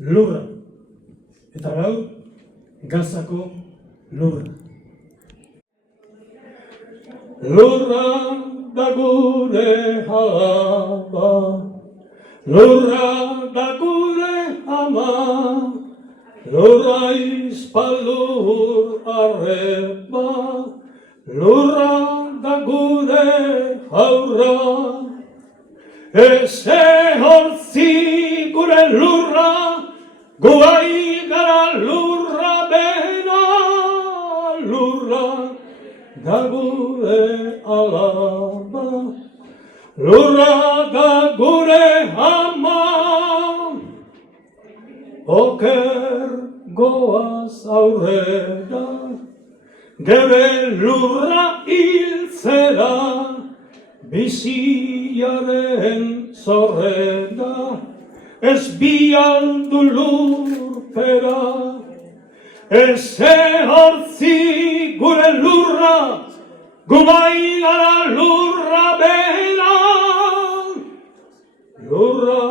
lurra. Eta gaur, Gazako lurra. Lurra da gure alaba, lurra da gure ama, lurra izpalur arreba, lurra da gure haurra. Eze hortzi gure lurra, guai gara lurra bena, lurra da gure alaba, lurra da gure ama. Oker goaz aurrera, gure lurra hiltzera, biziaren zorrera, ez bialdu lurpera. Eze hortzi gure lurra, gubai gara lurra bena, lurra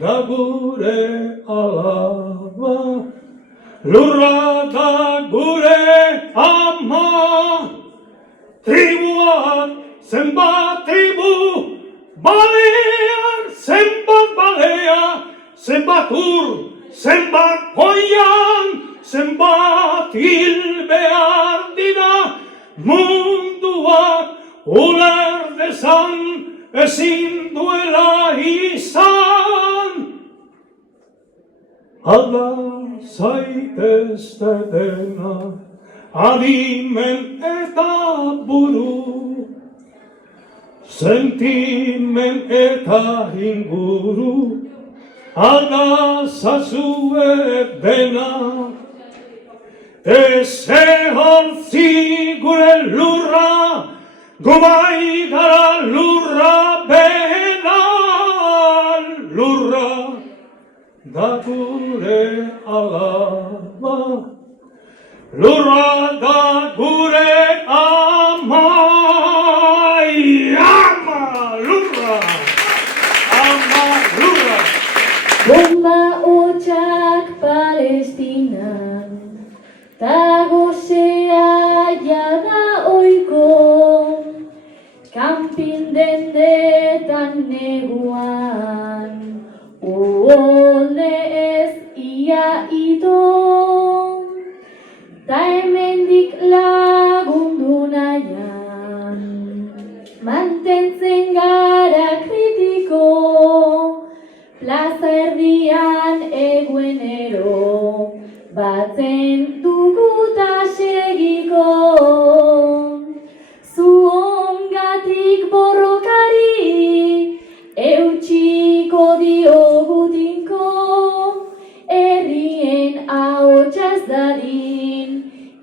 da gure alaba, lurra da gure ama. Tribuak zenbat tribu, balean zenbat balea, zenbat ur, zenbat goian, zenbat hil behar dira, munduak uler dezan, ezin duela izan. Alda zaitezte dena, adimen eta buru, sentimen eta inguru, alda zazue dena. Eze hortzi gure lurra, gubai gara lurra bena, lurra da gure alaba, lurra da gure ama. Ama lurra, ama lurra. Bomba hotxak Palestinan, ta gozea jada oiko, kanpin dendetan neguan, uholde ez ia ito, ta hemendik lagundu nahian, mantentzen gara kritiko, plaza erdian eguenero, batzen duguta segiko. Zuongatik borrokari, eutxiko diogu tinko, herrien ahotsaz dadin,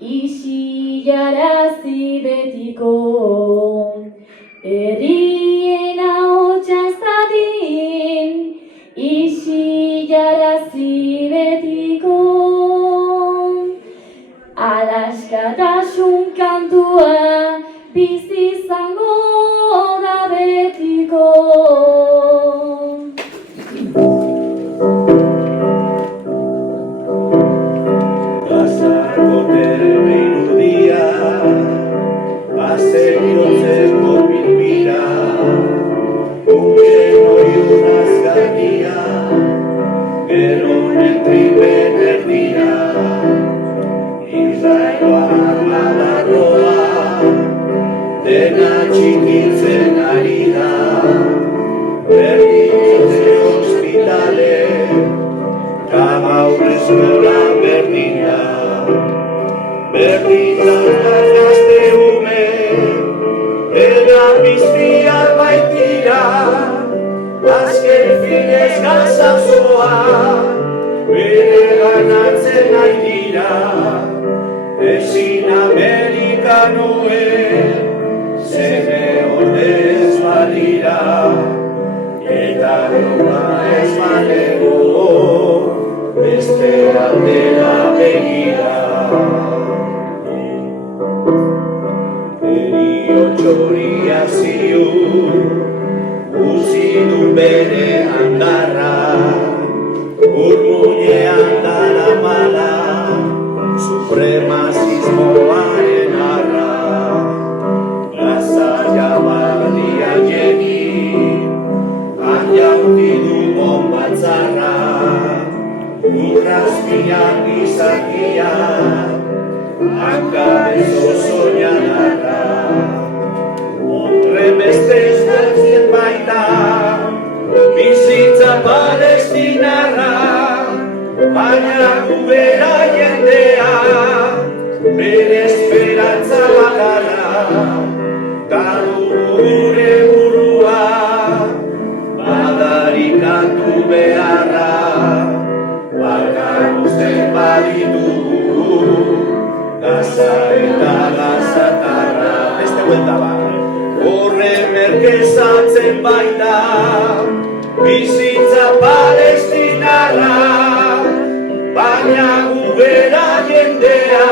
isillarazi betiko. Herrien ahotsaz dadin, isillarazi betiko. Alaskatasun kantua, bizi izango da betiko. Gazako berri irudia, bazen jotzeko bilbira, ungen oiunaz gainia, gero netriben erdia, Israeloak ladarroa, dena txikitzen ari da, berdintze hospitale, gaur eskola berdina, berdintzak gazte ume, dena biztiak baitira, azken finez gazazoa, bere ganatzen nahi dira, ezin amerikanoen, zeme ordez balira, eta nola ez balego, beste aldera begira. Heriotxoria ziur, uzi du bere handarra, urmun dara mala, supremazismoaren arra, Gaza jabaldia jeni, hanjauti du bombatzarra, urrazpian gizakia, hankabez oso janarra, horrebestez bertzen baita, bizitza palestinarra, baina gubera jendea, bere esperantza bakarra, gadu gure burua, badarikatu beharra, bakarruzen baditugu, Gaza eta gazatarra. Beste buelta bat. Horre merkezatzen baita, bizitza palestinarra, baina gubera jendea,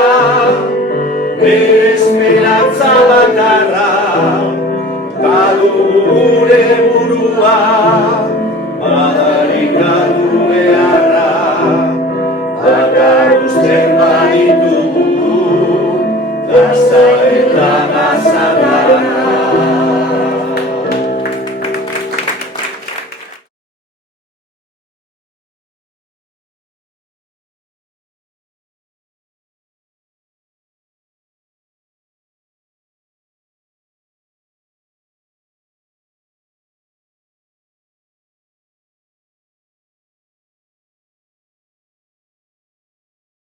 bere esperantza bakarra, gadu gure burua,